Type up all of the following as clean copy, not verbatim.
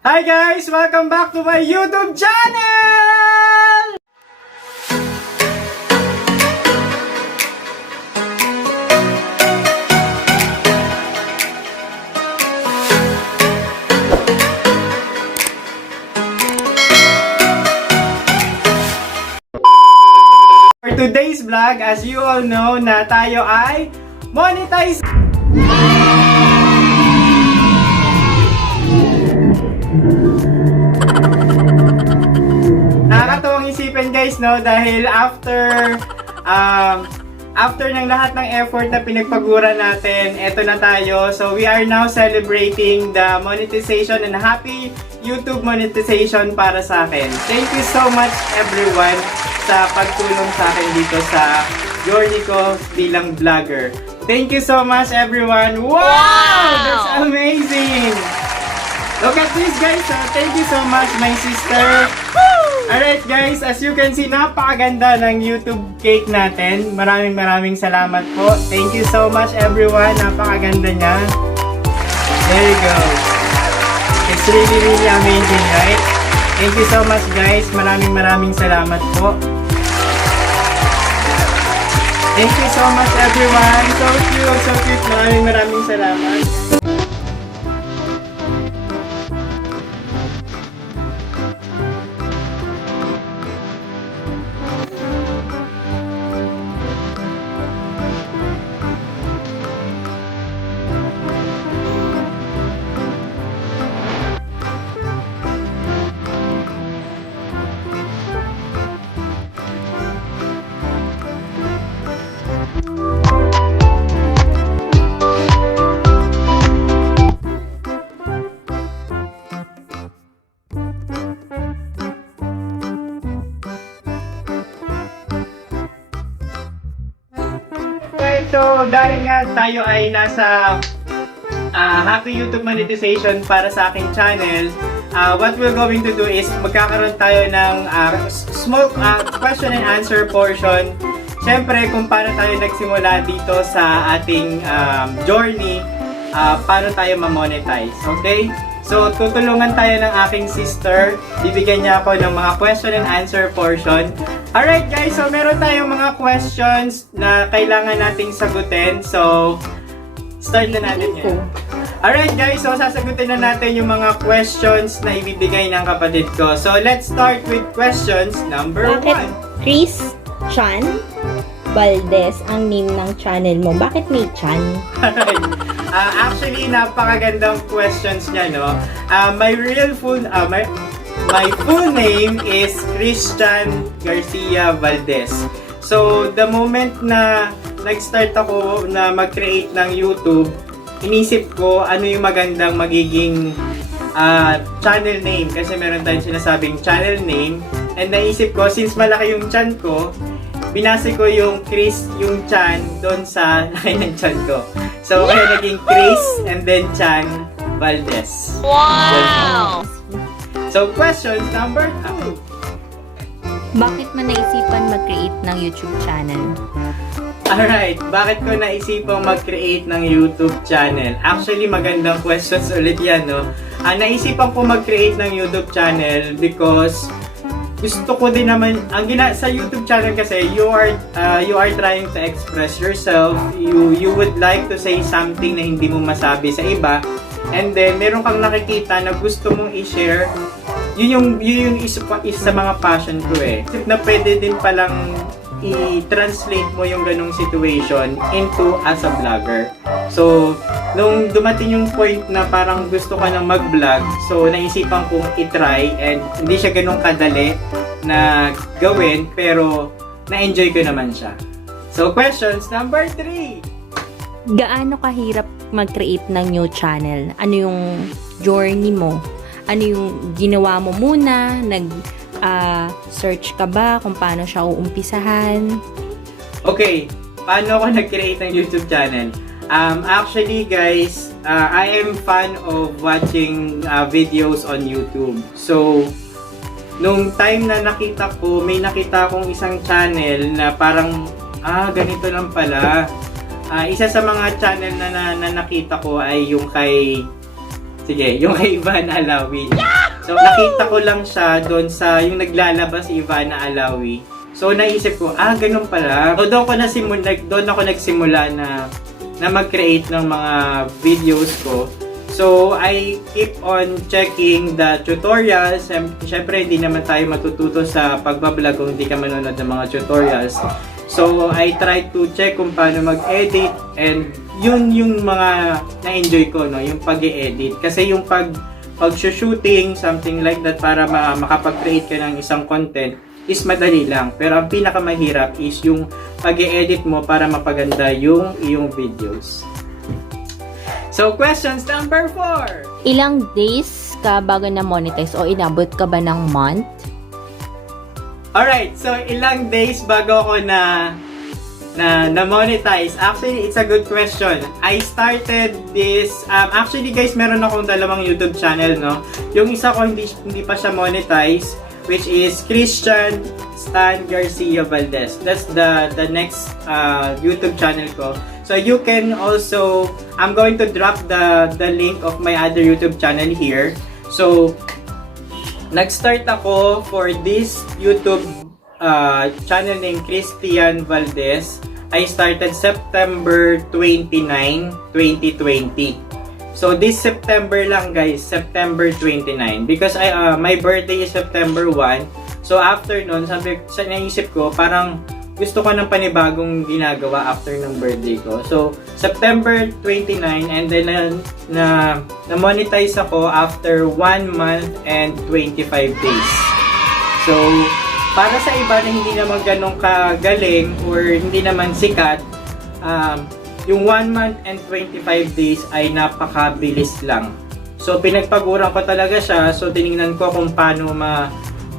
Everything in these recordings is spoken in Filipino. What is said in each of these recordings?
Hi guys! Welcome back to my YouTube channel! For today's vlog, as you all know na tayo ay monetize. Nakakatawang isipin guys, no, dahil after ng lahat ng effort na pinagpagura natin, eto na tayo. So we are now celebrating the monetization and happy YouTube monetization para sa akin. Thank you so much everyone sa pagtulong sa akin dito sa journey ko bilang vlogger. Thank you so much everyone. Wow! That's amazing! Look at this guys, thank you so much my sister. Alright guys, as you can see, napakaganda ng YouTube cake natin. Maraming salamat po. Thank you so much everyone, napakaganda niya. There you go. It's really amazing, right? Thank you so much guys, maraming salamat po. Thank you so much everyone, so cute, maraming salamat. So, dahil nga tayo ay nasa happy YouTube monetization para sa aking channel, what we're going to do is magkakaroon tayo ng small question and answer portion. Siyempre, kung paano tayo nagsimula dito sa ating journey, paano tayo ma-monetize, okay? So, tutulungan tayo ng aking sister. Bibigyan niya ako ng mga question and answer portion. Alright guys, so meron tayong mga questions na kailangan nating sagutin. So, start na natin yan. Alright guys, so sasagutin na natin yung mga questions na ibibigay ng kapatid ko. So, let's start with questions number 1. Chris Chan Valdez ang name ng channel mo. Bakit may Chan? Alright. Actually, napakagandang questions niya, no? My full name is Christian Garcia Valdez. So, the moment na nag-start ako na mag-create ng YouTube, inisip ko ano yung magandang magiging channel name. Kasi meron tayong sinasabing channel name. And naisip ko, since malaki yung chan ko, binase ko yung Chris, yung chan, doon sa laki ng chan ko. So, kaya naging Chris and then Chan Valdez. Wow! So, question number 2. Bakit mo naisipan mag-create ng YouTube channel? Alright, bakit ko naisipang mag-create ng YouTube channel? Actually, magandang questions ulit yan, no? Naisipan ko mag-create ng YouTube channel because gusto ko din naman, sa YouTube channel kasi, you are trying to express yourself, you would like to say something na hindi mo masabi sa iba, and then meron kang nakikita na gusto mong i-share. Yun yung isa sa mga passion ko eh. Na pwede din palang i-translate mo yung ganong situation into as a vlogger. So, nung dumating yung point na parang gusto ka nang mag-vlog, so naisipan kong i-try, and hindi siya ganong kadali na gawin, pero na-enjoy ko naman siya. So, questions number 3. Gaano kahirap mag-create ng new channel? Ano yung journey mo? Ano yung ginawa mo muna? Nag-search ka ba kung paano siya uumpisahan? Okay, paano ako nag-create ng YouTube channel? Actually guys, I am fan of watching videos on YouTube. So, nung time na may nakita akong isang channel na parang, ganito lang pala. Isa sa mga channel na nakita ko ay yung kay Sige, yung kay Ivana Alawi. So, nakita ko lang siya doon sa yung naglalabas si Ivana Alawi. So, naisip ko, ganun pala. So, doon ako nagsimula na mag-create ng mga videos ko. So, I keep on checking the tutorials. Siyempre, hindi naman tayo matututo sa pagbablog kung hindi ka manonood ng mga tutorials. So, I try to check kung paano mag-edit, and yun yung mga na-enjoy ko, no? Yung pag-e-edit. Kasi yung pag-shooting, something like that, para makapag-create ka ng isang content, is madali lang. Pero ang pinakamahirap is yung pag-e-edit mo para mapaganda yung iyong videos. So, questions number 4. Ilang days ka bago na monetize o inabot ka ba ng month? Alright, so ilang days bago ako na monetize? Actually, it's a good question. I started this, actually guys, meron akong dalawang YouTube channel, no? Yung isa ko hindi pa siya monetize, which is Christian Stan Garcia Valdez. That's the next YouTube channel ko. So you can also, I'm going to drop the link of my other YouTube channel here. So nag-start ako for this YouTube channel named Christian Valdez. I started September 29, 2020. So this September lang guys, September 29. Because my birthday is September 1. So after nun, naisip ko, parang gusto ko ng panibagong ginagawa after ng birthday ko. So, September 29, and then na-monetize ako after 1 month and 25 days. So, para sa iba na hindi naman ganun kagaling or hindi naman sikat, yung 1 month and 25 days ay napakabilis lang. So, pinagpaguran ko talaga siya. So, tinignan ko kung paano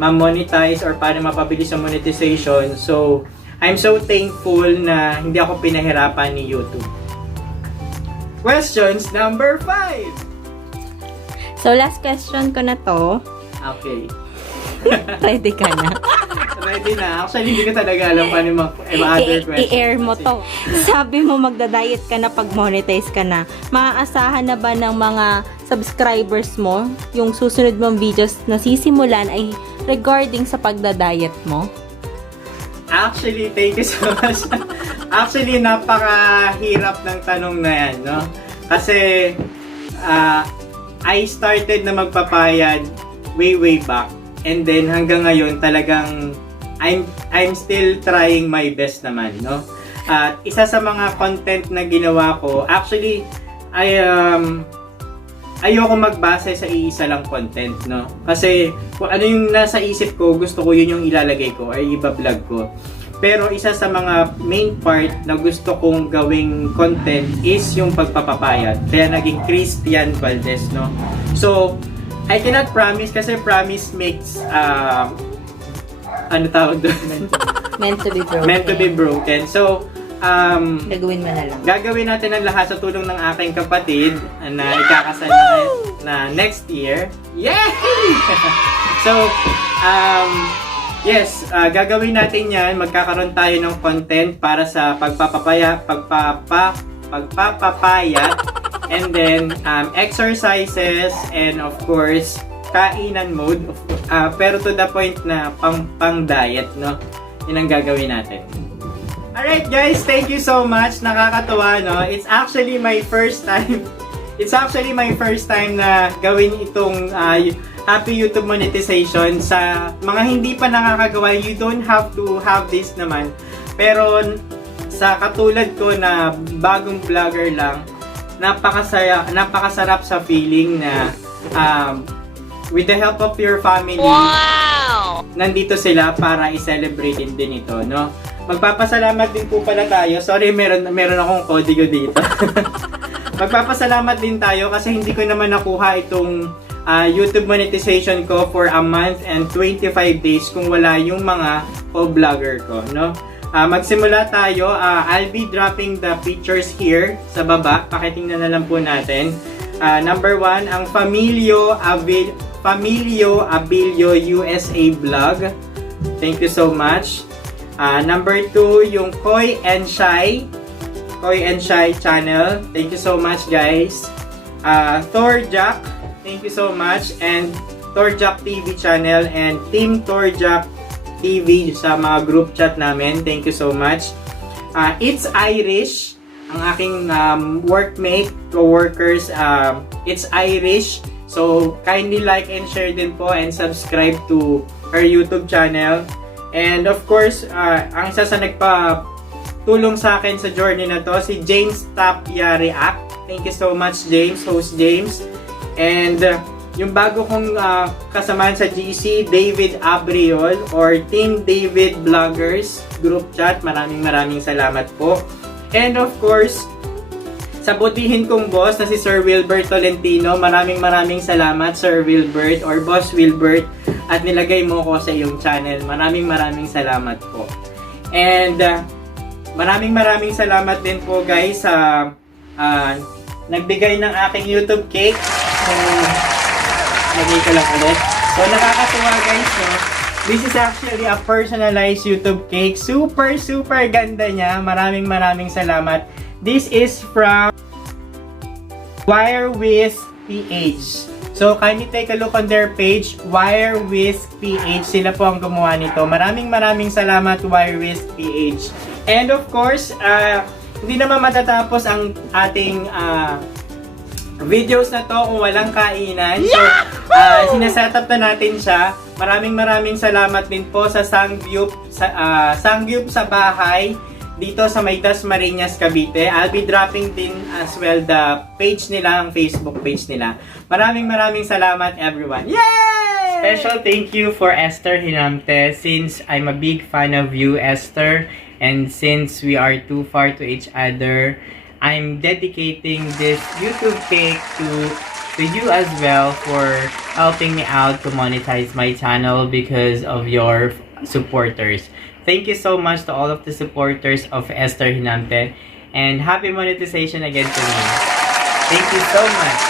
ma-monetize or paano mapabilis ang monetization. So, I'm so thankful na hindi ako pinahirapan ni YouTube. Questions number 5. So, last question ko na to. Okay. Ready ka na? Ready na. Actually, hindi ko talaga alam paano other questions. I-air mo to. Sabi mo magda-diet ka na pag monetize ka na. Maaasahan na ba ng mga subscribers mo yung susunod mong videos na sisimulan ay regarding sa pagda-diet mo? Actually, thank you so much. Actually, napakahirap ng tanong na yan, no? Kasi, I started na magpapayad way back. And then, hanggang ngayon, talagang I'm still trying my best naman, no? At isa sa mga content na ginawa ko, actually, ayoko magbase sa iisa lang content, no? Kasi kung ano yung nasa isip ko, gusto ko yun yung ilalagay ko ay iba-vlog ko. Pero isa sa mga main part na gusto kong gawing content is yung pagpapapayat. Kaya naging Christian Valdez, no? So, I cannot promise kasi promise makes ano tawag doon? Meant to be broken. Meant to be broken. So, gagawin mo na lang. gagawin natin ang lahat sa tulong ng aking kapatid na ikakasal na next year. Yay! So, yes, gagawin natin yan. Magkakaroon tayo ng content para sa pagpapapayat, and then exercises, and of course, kainan mode. Pero to the point na pang diet, no? Yun ang gagawin natin. Alright guys, thank you so much. Nakakatuwa, no? It's actually my first time na gawin itong Happy YouTube monetization. Sa mga hindi pa nakakagawa, you don't have to have this naman. Pero sa katulad ko na bagong vlogger lang, napakasarap sa feeling na with the help of your family, wow! Nandito sila para i-celebrate din ito, no? Magpapasalamat din po pala tayo. Sorry, meron akong kodigo dito. Magpapasalamat din tayo kasi hindi ko naman nakuha itong YouTube monetization ko for a month and 25 days kung wala yung mga co-vlogger ko, no? Magsimula tayo. I'll be dropping the pictures here sa baba. Pakitingnan na lang po natin. Number 1, ang Familio Abilio USA vlog. Thank you so much. Number 2, yung Koy and Shy channel. Thank you so much, guys. Thor Jack, thank you so much, and Thor Jack TV channel and Team Thor Jack TV sa mga group chat namin. Thank you so much. It's Irish, ang aking workmate, co-workers. It's Irish. So, kindly like and share din po and subscribe to her YouTube channel. And of course, ang isa sa nagpa-tulong sa akin sa journey na to, si James Tapia React. Thank you so much, James, host James. And yung bago kong kasamahan sa GC, David Abriol or Team David Vloggers group chat. Maraming salamat po. And of course, sa butihin kong boss na si Sir Wilbert Tolentino, maraming salamat Sir Wilbert or Boss Wilbert at nilagay mo ko sa iyong channel. Maraming salamat po. And maraming salamat din po guys sa nagbigay ng aking YouTube cake. So, lagay ko lang ulit. So, nakakatuwa guys, no? This is actually a personalized YouTube cake. Super ganda niya. Maraming salamat. This is from Wire with PH. So, kindly take a look on their page, Wire with PH. Sila po ang gumawa nito. Maraming salamat, Wire with PH. And of course, hindi naman matatapos ang ating videos na to kung walang kainan. So, sinasetup na natin siya. Maraming salamat din po sa Sangyup sa bahay dito sa may Dasmariñas, Cavite. I'll be dropping din as well the page nila, ang Facebook page nila. Maraming salamat everyone. Yay! Special thank you for Esther Hinamte, since I'm a big fan of you, Esther, and since we are too far to each other, I'm dedicating this YouTube cake to you as well for helping me out to monetize my channel because of your supporters. Thank you so much to all of the supporters of Esther Hinamte, and happy monetization again to me. Thank you so much.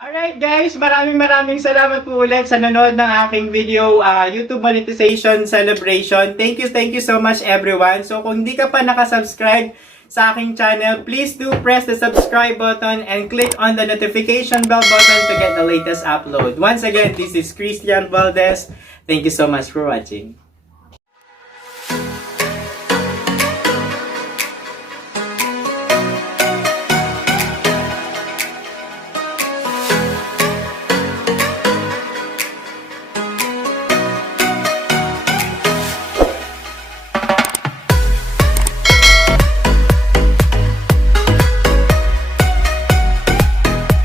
Alright guys, maraming salamat po ulit sa nanood ng aking video YouTube monetization celebration. Thank you so much everyone. So kung hindi ka pa nakasubscribe sa aking channel, please do press the subscribe button and click on the notification bell button to get the latest upload. Once again, this is Christian Valdez. Thank you so much for watching.